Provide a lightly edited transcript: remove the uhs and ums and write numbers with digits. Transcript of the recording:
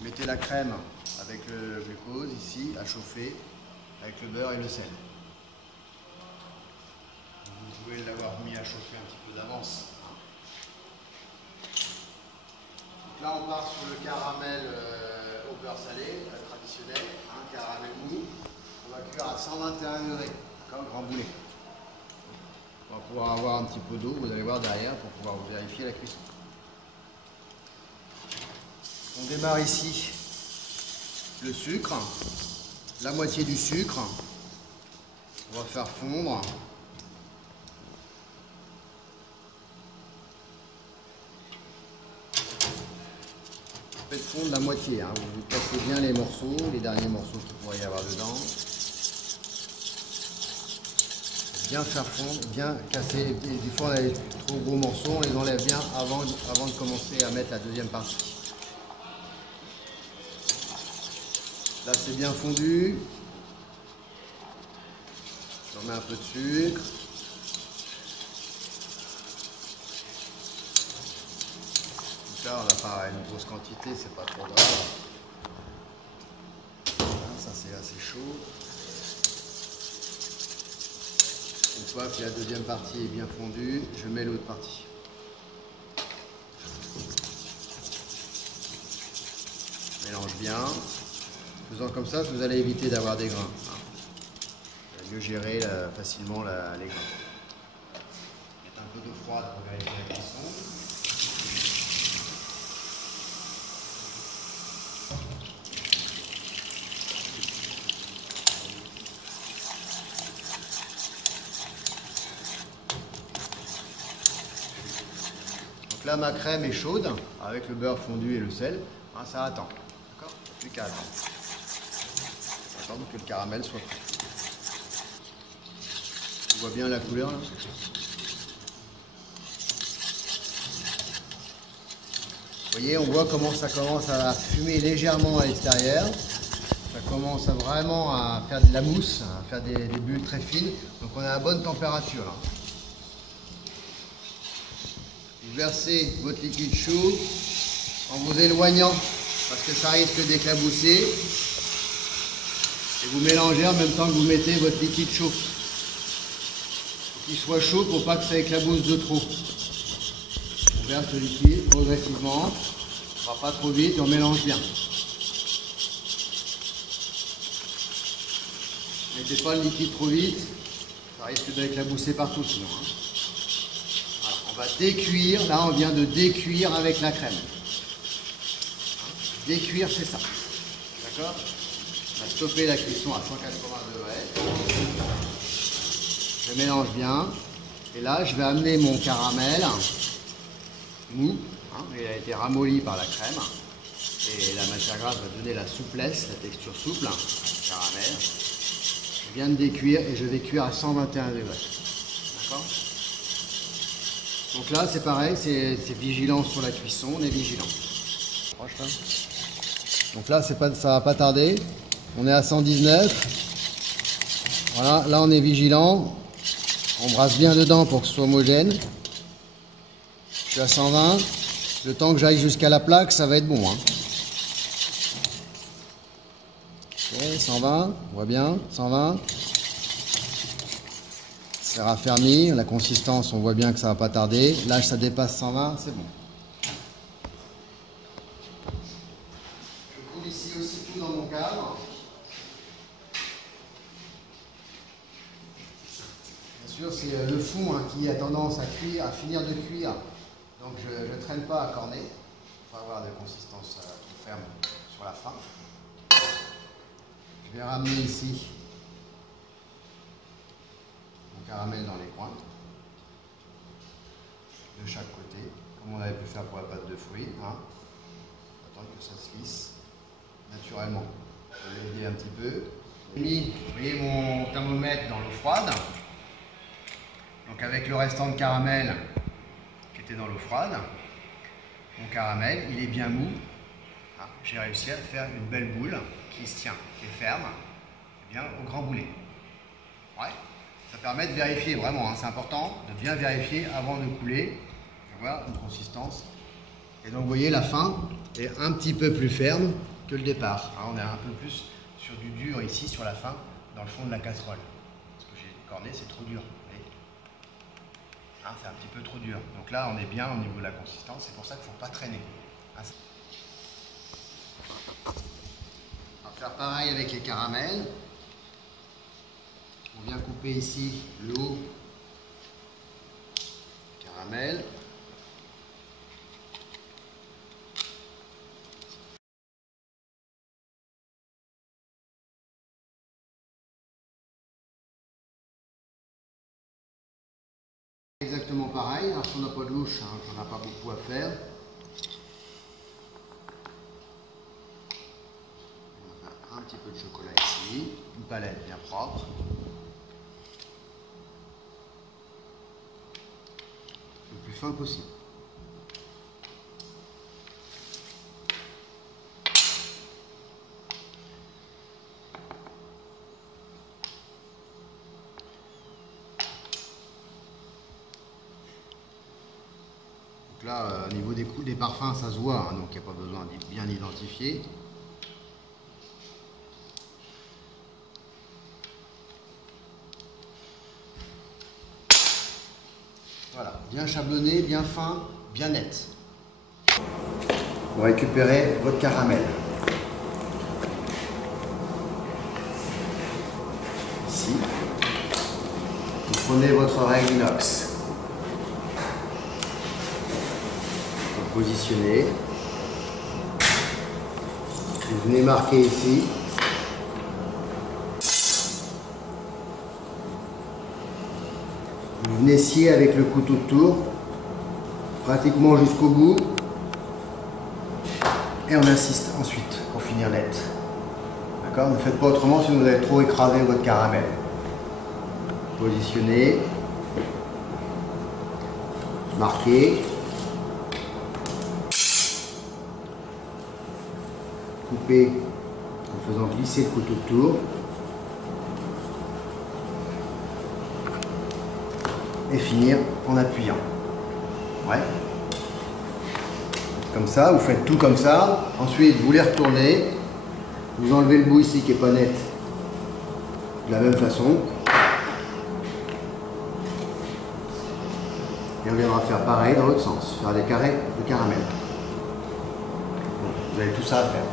Mettez la crème avec le glucose ici à chauffer avec le beurre et le sel. Vous pouvez l'avoir mis à chauffer un petit peu d'avance. Là on part sur le caramel au beurre salé, traditionnel, caramel mou. On va cuire à 121 degrés, comme grand boulet. On va pouvoir avoir un petit peu d'eau, vous allez voir derrière, pour pouvoir vérifier la cuisson. On démarre ici le sucre, la moitié du sucre. On va faire fondre. Faites fondre la moitié, hein. Vous cassez bien les morceaux, les derniers morceaux qu'il pourrait y avoir dedans. Bien faire fondre, bien casser. Et des fois on a les trop gros morceaux, on les enlève bien avant de commencer à mettre la deuxième partie. Là c'est bien fondu. Je remets un peu de sucre. Là on n'a pas une grosse quantité, c'est pas trop grave. Ça c'est assez chaud. Une fois que la deuxième partie est bien fondue, je mets l'autre partie. Mélange bien. En faisant comme ça, vous allez éviter d'avoir des grains. Vous allez mieux gérer facilement les grains. Mettez un peu d'eau froide pour vérifier la cuisson. Donc là, ma crème est chaude, avec le beurre fondu et le sel. Ça attend. D'accord ? Plus qu'à attendre. Attendre que le caramel soit prêt. Tu vois bien la couleur là ? Vous voyez, on voit comment ça commence à fumer légèrement à l'extérieur. Ça commence vraiment à faire de la mousse, à faire des bulles très fines. Donc on est à la bonne température là. Vous versez votre liquide chaud en vous éloignant parce que ça risque d'éclabousser. Et vous mélangez en même temps que vous mettez votre liquide chaud. Faut qu'il soit chaud pour pas que ça éclabousse de trop. On verse le liquide progressivement. On va pas trop vite et on mélange bien. Mettez pas le liquide trop vite, ça risque d'éclabousser partout sinon. Voilà, on va décuire, là on vient de décuire avec la crème. Décuire c'est ça. D'accord ? On va stopper la cuisson à 180 degrés. Je mélange bien. Et là je vais amener mon caramel mou. Il a été ramolli par la crème. Et la matière grasse va donner la souplesse, la texture souple, le caramel. Je viens de décuire et je vais cuire à 121 degrés. D'accord ? Donc là, c'est pareil, c'est vigilant sur la cuisson, on est vigilant. Donc là, ça va pas tarder. On est à 119. Voilà, là on est vigilant. On brasse bien dedans pour que ce soit homogène. Je suis à 120. Le temps que j'aille jusqu'à la plaque, ça va être bon. Ok, 120, on voit bien, 120. C'est raffermi, la consistance, on voit bien que ça va pas tarder. Là, ça dépasse 120, c'est bon. Je coule ici aussi tout dans mon cadre. Bien sûr, c'est le fond qui a tendance à cuire, à finir de cuire. Donc, je ne traîne pas à corner pour avoir des consistances trop fermes sur la fin. Je vais ramener ici mon caramel dans les coins, de chaque côté, comme on avait pu faire pour la pâte de fruits. Attendre que ça se lisse naturellement. Je vais l'aider un petit peu. J'ai mis, vous voyez, mon thermomètre dans l'eau froide. Donc avec le restant de caramel qui était dans l'eau froide, mon caramel, il est bien mou. J'ai réussi à faire une belle boule qui se tient, qui est ferme, et bien au grand boulet. Ouais. Ça permet de vérifier vraiment, c'est important de bien vérifier avant de couler, avoir une consistance Et donc vous voyez, la fin est un petit peu plus ferme que le départ. Hein, on est un peu plus sur du dur ici, sur la fin, dans le fond de la casserole. Parce que j'ai corné, c'est trop dur. Hein, c'est un petit peu trop dur. Donc là, on est bien au niveau de la consistance. C'est pour ça qu'il ne faut pas traîner. Hein, on va faire pareil avec les caramels. On vient couper ici le haut caramel. Exactement pareil, alors si on n'a pas de louche, hein, on n'a pas beaucoup à faire. On va faire un petit peu de chocolat ici, une palette bien propre. Le plus fin possible. Donc là, au niveau des parfums, ça se voit, hein, donc il n'y a pas besoin d'être bien identifié. Voilà, bien chablonné, bien fin, bien net. Vous récupérez votre caramel. Ici. Vous prenez votre règle inox. Vous positionnez. Vous venez marquer ici. Vous venez scier avec le couteau de tour, pratiquement jusqu'au bout. Et on insiste ensuite pour finir net. D'accord? Ne faites pas autrement sinon vous allez trop écraser votre caramel. Positionnez. Marquez. Coupez en faisant glisser le couteau de tour. Et finir en appuyant. Ouais. Comme ça, vous faites tout comme ça. Ensuite, vous les retournez. Vous enlevez le bout ici qui n'est pas net. De la même façon. Et on viendra faire pareil dans l'autre sens. Faire des carrés de caramel. Bon, vous avez tout ça à faire.